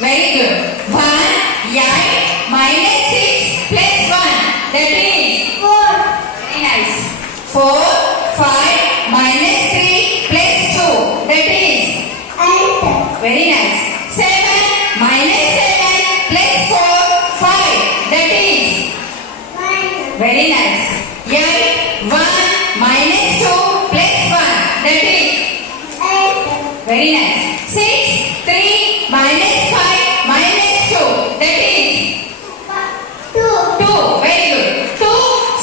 Very good. 1, 8 minus 6 plus 1. That is 4. Very nice. 4, 5 minus 3 plus 2. That is 8. Very nice. 7 minus 7 plus 4, 5. That is 9. Very nice. 8, 1 minus 2 plus 1. That is 8. Very nice. 6, 3 minus 5 minus 2. That is 2. 2. Very good. 2,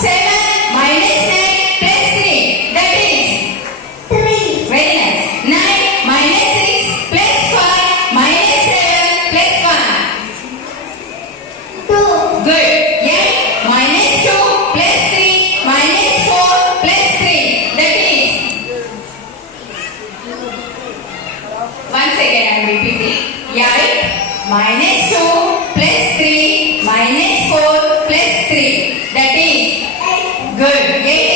7 minus 9 plus 3. That is 3. Very nice. 9 minus 6 plus 5 minus 7 plus 1. 2. Good. 8 minus 2 plus 3 minus 4 plus 3. That is. Once again I am repeating. 8 minus 2 plus 3 minus 4 plus 3. That is. Good. 8